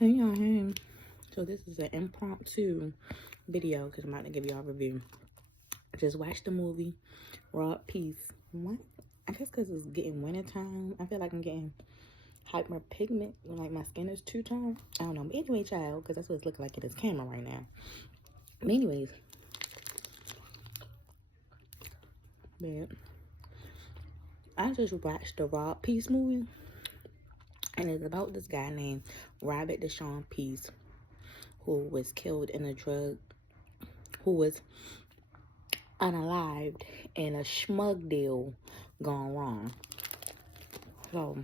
Hey y'all, hey. So this is an impromptu video because I'm about to give y'all a review. I just watched the movie Raw Peace. What? I guess because it's getting wintertime. I feel like I'm getting hyper pigment. Like my skin is too toned. I don't know. But anyway, child, because that's what it's looking like in this camera right now. But anyways, man, I just watched the Raw Peace movie. And it's about this guy named Robert Deshaun Peace, who was killed in a drug, who was unalived in a schmug deal gone wrong. So,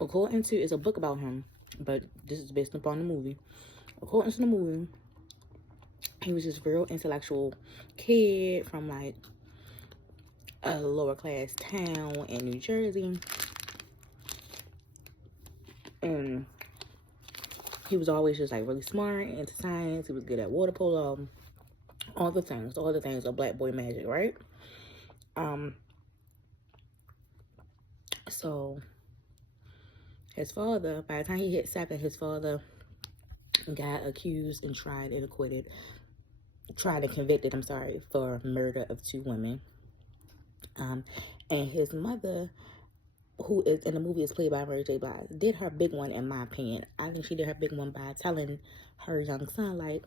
according to, it's a book about him, but this is based upon the movie. According to the movie, he was this real intellectual kid from like a lower class town in New Jersey. And he was always just like really smart, into science. He was good at water polo, all the things of black boy magic, right? So his father, by the time he hit 7, his father got accused and tried and acquitted, tried and convicted, I'm sorry, for murder of 2 women. And his mother, who is in the movie is played by Mary J. Blige, did her big one, in my opinion. I think she did her big one by telling her young son, like,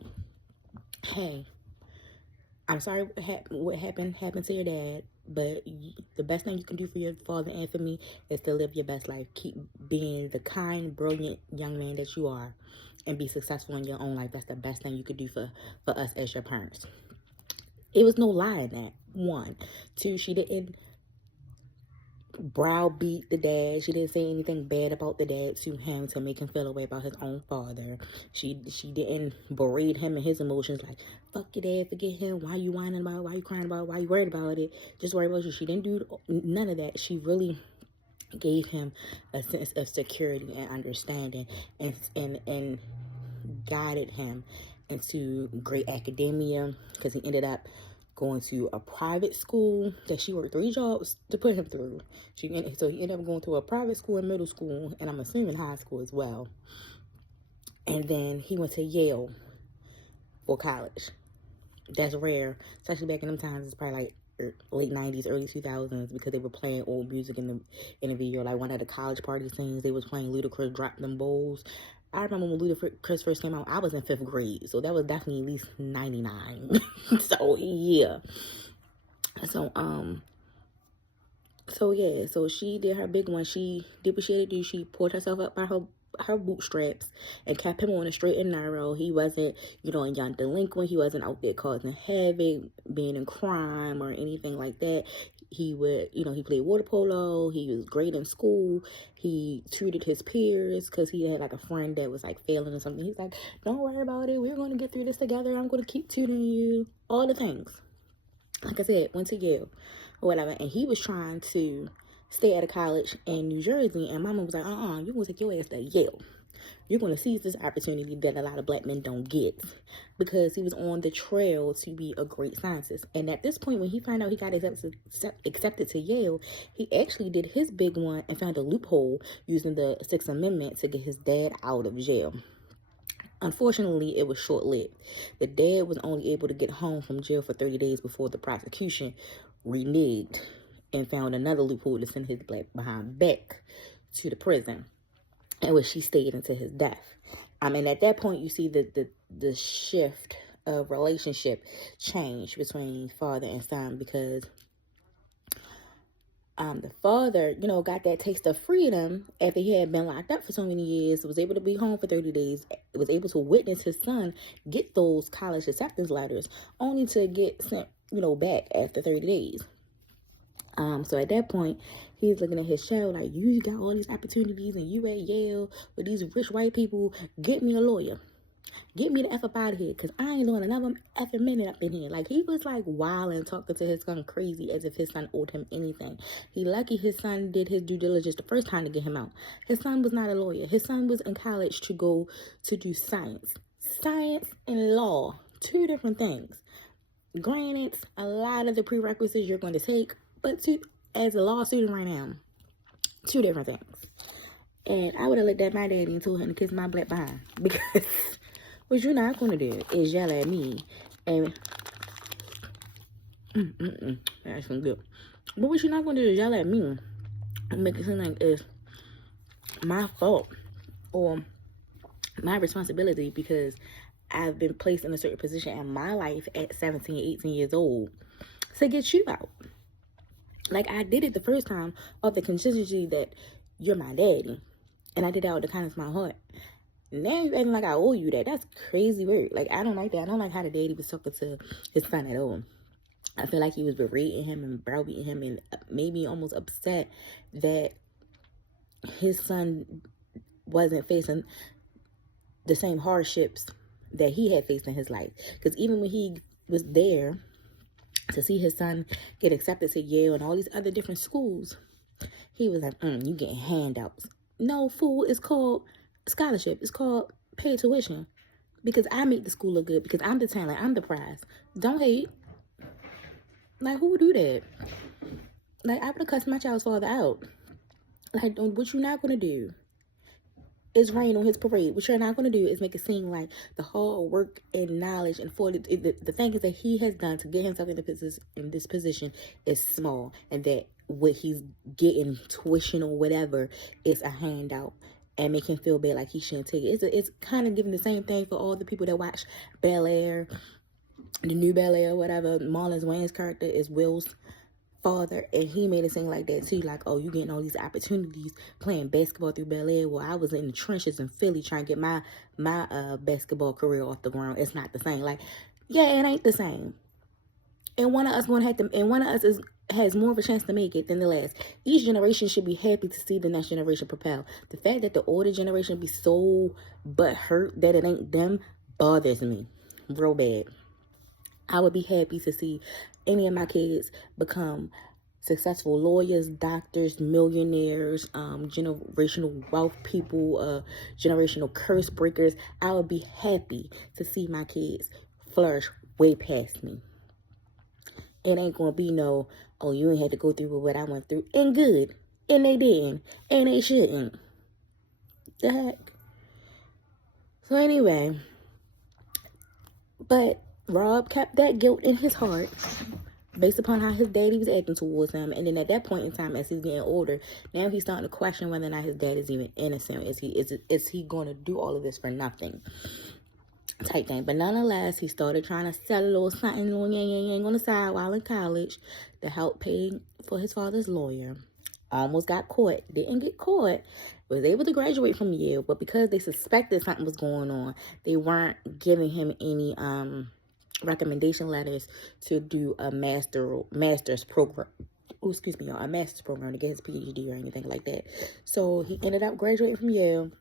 hey, I'm sorry what happened to your dad, but the best thing you can do for your father and for me is to live your best life. Keep being the kind, brilliant young man that you are and be successful in your own life. That's the best thing you could do for us as your parents. It was no lie in that. 1. 2, she didn't browbeat the dad. She didn't say anything bad about the dad to him to make him feel a way about his own father. She didn't berate him and his emotions like, fuck your dad, forget him, why you whining about it, why you crying about it, why you worried about it, just worry about you. She didn't do none of that. She really gave him a sense of security and understanding and guided him into great academia, because he ended up going to a private school that she worked 3 jobs to put him through. So he ended up going to a private school in middle school, and I'm assuming high school as well. And then he went to Yale for college. That's rare, especially back in them times. It's probably like late 90s, early 2000s, because they were playing old music in the video. Like one of the college party scenes, they was playing Ludacris Drop Them Bowls. I remember when Ludacris first came out, I was in 5th grade, so that was definitely at least 99. So yeah. So yeah, so she did her big one. She did what she had to do. She pulled herself up by her bootstraps and kept him on the straight and narrow. He wasn't, a young delinquent. He wasn't out there causing havoc, being in crime or anything like that. He would, he played water polo. He was great in school. He treated his peers, because he had like a friend that was like failing or something. He's like, don't worry about it. We're going to get through this together. I'm going to keep tutoring you. All the things. Like I said, went to Yale or whatever. And he was trying to stay at a college in New Jersey. And mama was like, you're going to take your ass to Yale. You're going to seize this opportunity that a lot of black men don't get, because he was on the trail to be a great scientist. And at this point, when he found out he got accepted to Yale, he actually did his big one and found a loophole using the 6th Amendment to get his dad out of jail. Unfortunately, it was short-lived. The dad was only able to get home from jail for 30 days before the prosecution reneged and found another loophole to send his black behind back to the prison, in which she stayed until his death. And at that point, you see the shift of relationship change between father and son, because the father, got that taste of freedom after he had been locked up for so many years, was able to be home for 30 days, was able to witness his son get those college acceptance letters, only to get sent, back after 30 days. So at that point, he's looking at his child like, you got all these opportunities and you at Yale with these rich white people. Get me a lawyer. Get me the F up out of here, because I ain't doing another effing minute up in here. Like, he was like wild and talking to his son crazy as if his son owed him anything. He lucky his son did his due diligence the first time to get him out. His son was not a lawyer. His son was in college to go to do science. Science and law, 2 different things. Granted, a lot of the prerequisites you're going to take, but as a law student right now, 2 different things. And I would have looked at my daddy and told him to kiss my black behind. Because what you're not going to do is yell at me. And, that's good. But what you're not going to do is yell at me and make it seem like it's my fault or my responsibility because I've been placed in a certain position in my life at 17, 18 years old to get you out. Like, I did it the first time off the contingency that you're my daddy. And I did that out of the kindness of my heart. Now you acting like I owe you that. That's crazy work. Like, I don't like that. I don't like how the daddy was talking to his son at all. I feel like he was berating him and browbeating him and made me almost upset that his son wasn't facing the same hardships that he had faced in his life. Because even when he was there to see his son get accepted to Yale and all these other different schools, he was like, you getting handouts. No, fool, it's called scholarship. It's called paid tuition. Because I make the school look good. Because I'm the talent. I'm the prize. Don't hate. Like, who would do that? Like, I would have cussed my child's father out. Like, what you're not going to do is rain on his parade. What you're not going to do is make it seem like the hard work and knowledge and the things that he has done to get himself in this position is small. And that what he's getting, tuition or whatever, is a handout. And make him feel bad like he shouldn't take it. It's kind of giving the same thing for all the people that watch Bel-Air, the new Bel-Air, whatever. Marlon Wayans' character is Will's father, and he made it seem like that too. Like, oh, you getting all these opportunities playing basketball through Bel-Air. Well, I was in the trenches in Philly trying to get my basketball career off the ground. It's not the same. Like, yeah, it ain't the same. And one of us has more of a chance to make it than the last. Each generation should be happy to see the next generation propel. The fact that the older generation be so butthurt that it ain't them bothers me real bad. I would be happy to see any of my kids become successful lawyers, doctors, millionaires, generational wealth people, generational curse breakers. I would be happy to see my kids flourish way past me. It ain't gonna be no, oh, you ain't had to go through what I went through. And good. And they didn't. And they shouldn't. The heck? So anyway. But Rob kept that guilt in his heart based upon how his daddy was acting towards him. And then at that point in time, as he's getting older, now he's starting to question whether or not his dad is even innocent. Is he going to do all of this for nothing? Type thing. But nonetheless, he started trying to sell a little something, little yang on the side while in college to help pay for his father's lawyer. Almost got caught. Didn't get caught. Was able to graduate from Yale, but because they suspected something was going on, they weren't giving him any recommendation letters to do a master's program. Oh, excuse me, y'all, a master's program to get his PhD or anything like that. So he ended up graduating from Yale,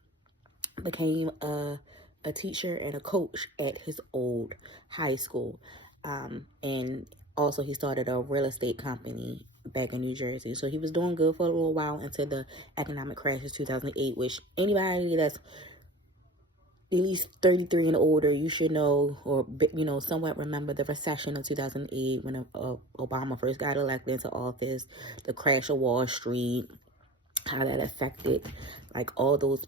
became a teacher and a coach at his old high school. And also he started a real estate company back in New Jersey. So he was doing good for a little while until the economic crash of 2008, which anybody that's at least 33 and older, you should know, or, somewhat remember the recession of 2008 when Obama first got elected into office, the crash of Wall Street, how that affected, like, all those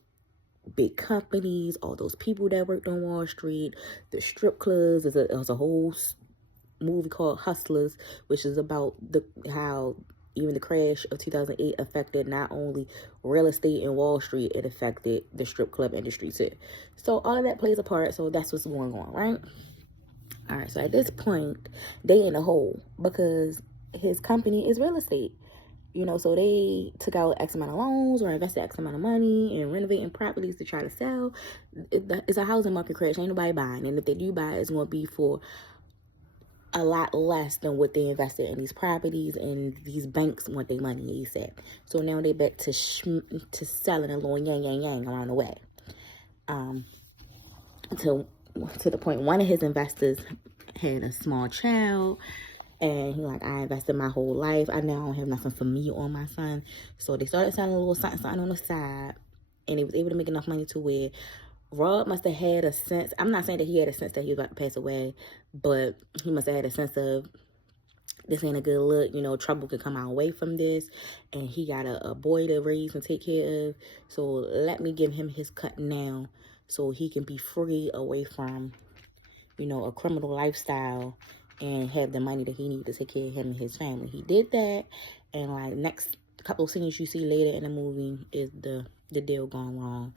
big companies, all those people that worked on Wall Street, the strip clubs. There's a whole movie called Hustlers, which is about how even the crash of 2008 affected not only real estate and Wall Street, it affected the strip club industry too. So all of that plays a part. So that's what's going on, right? All right. So at this point, they in a hole because his company is real estate. So they took out X amount of loans or invested X amount of money in renovating properties to try to sell. It's a housing market crash. Ain't nobody buying. And if they do buy, it's going to be for a lot less than what they invested in these properties, and these banks want their money, he said. So now they back to selling a little yang around the way. To the point, one of his investors had a small child. And he like, I invested my whole life. I now don't have nothing for me or my son. So they started selling a little something on the side. And they was able to make enough money to where Rob must have had a sense. I'm not saying that he had a sense that he was about to pass away. But he must have had a sense of this ain't a good look, you know, trouble could come our way from this, and he got a boy to raise and take care of, so let me give him his cut now so he can be free away from, you know, a criminal lifestyle and have the money that he needs to take care of him and his family. He did that, and like next couple of scenes you see later in the movie is the deal gone wrong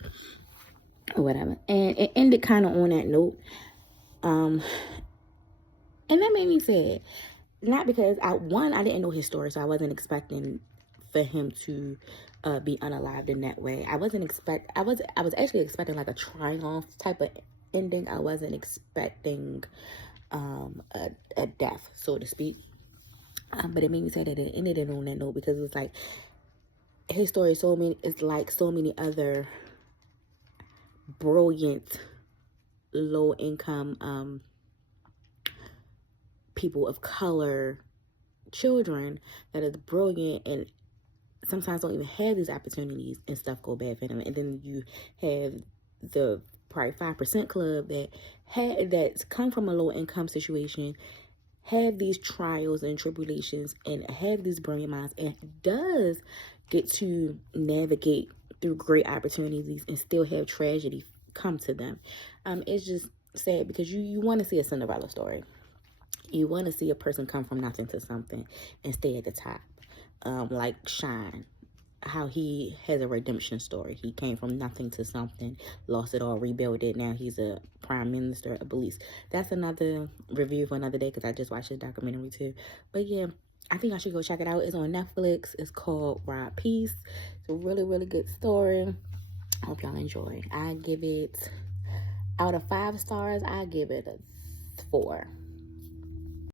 or whatever. And it ended kind of on that note. And that made me sad. Not because I didn't know his story, so I wasn't expecting for him to be unalived in that way. I was actually expecting like a triumph type of ending. I wasn't expecting a death, so to speak. But it made me say that it ended on that note because it was like his story is like so many other brilliant low income people of color children that is brilliant and sometimes don't even have these opportunities, and stuff go bad for them. And then you have the probably 5% club that's come from a low income situation, have these trials and tribulations, and have these brilliant minds, and does get to navigate through great opportunities and still have tragedy come to them. It's just sad because you want to see a Cinderella story. You want to see a person come from nothing to something and stay at the top. Like Shine, how he has a redemption story. He came from nothing to something, lost it all, rebuilt it. Now he's a prime minister of Belize. That's another review for another day because I just watched the documentary too. But yeah, I think I should go check it out. It's on Netflix. It's called Rob Peace. It's a really, really good story. Hope y'all enjoy. I give it, out of 5 stars, I give it a 4.